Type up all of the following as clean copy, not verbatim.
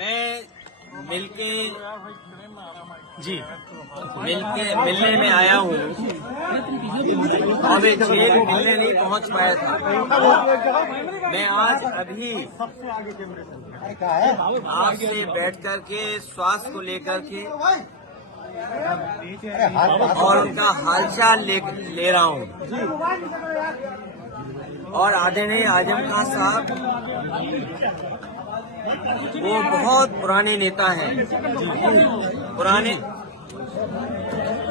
मैं मिलने में आया हूँ। अभी जेल मिलने नहीं पहुँच पाया था। मैं आज अभी आपसे बैठ कर के स्वास्थ्य को लेकर के और उनका हालचाल ले रहा हूँ। और आदरणीय आजम खान साहब वो बहुत पुराने नेता हैं।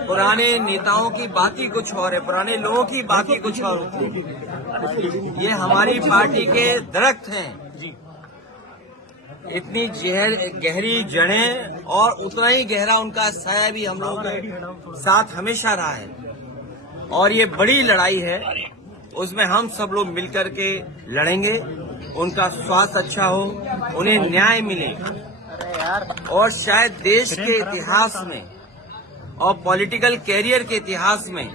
पुराने नेताओं की बात ही कुछ और है, पुराने लोगों की बात ही कुछ और होती है। ये हमारी पार्टी के दरख्त हैं, इतनी गहरी जड़ें और उतना ही गहरा उनका साया भी हम लोगों के साथ हमेशा रहा है। और ये बड़ी लड़ाई है, उसमें हम सब लोग मिलकर के लड़ेंगे। उनका स्वास्थ्य अच्छा हो, उन्हें न्याय मिले और शायद देश के इतिहास में और पॉलिटिकल कैरियर के इतिहास में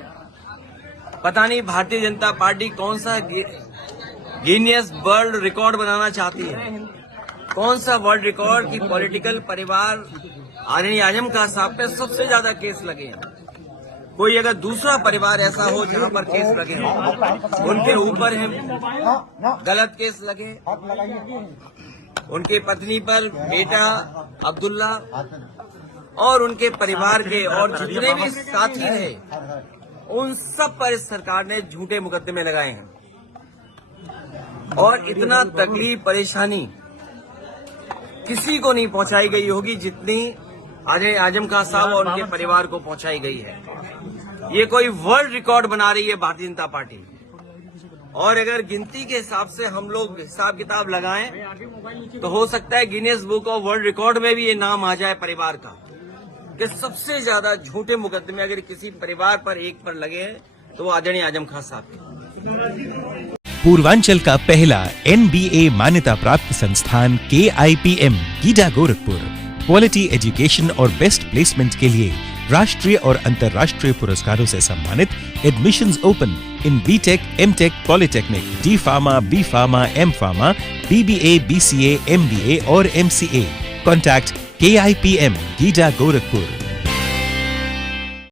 पता नहीं भारतीय जनता पार्टी कौन सा गिनीज वर्ल्ड रिकॉर्ड बनाना चाहती है, कौन सा वर्ल्ड रिकॉर्ड की पॉलिटिकल परिवार आदरणीय आजम खान साहब पे सबसे ज्यादा केस लगे हैं। कोई अगर दूसरा परिवार ऐसा हो जहां पर केस लगे हो, उनके ऊपर है गलत केस लगे, उनके पत्नी पर बेटा अब्दुल्ला और उनके परिवार के और जितने भी साथी रहे, उन सब पर इस सरकार ने झूठे मुकदमे लगाए हैं। और इतना तकलीफ परेशानी किसी को नहीं पहुंचाई गई होगी जितनी आदरणीय आजम खान साहब और उनके परिवार को पहुंचाई गई है। ये कोई वर्ल्ड रिकॉर्ड बना रही है भारतीय जनता पार्टी। और अगर गिनती के हिसाब से हम लोग हिसाब किताब लगाएं तो हो सकता है Guinness book of world record में भी ये नाम आ जाए परिवार का कि सबसे ज्यादा झूठे मुकदमे अगर किसी परिवार पर एक पर लगे हैं तो वो आदरणीय आजम खान साहब। पूर्वांचल का पहला NBA मान्यता प्राप्त संस्थान KIPM GIDA Gorakhpur quality education और बेस्ट प्लेसमेंट के लिए राष्ट्रीय और अंतर्राष्ट्रीय पुरस्कारों से सम्मानित। Admissions open in BTech, MTech, Polytechnic, D Pharma, B Pharma, M Pharma, BBA, BCA, MBA और MCA. Contact KIPM GIDA Gorakhpur.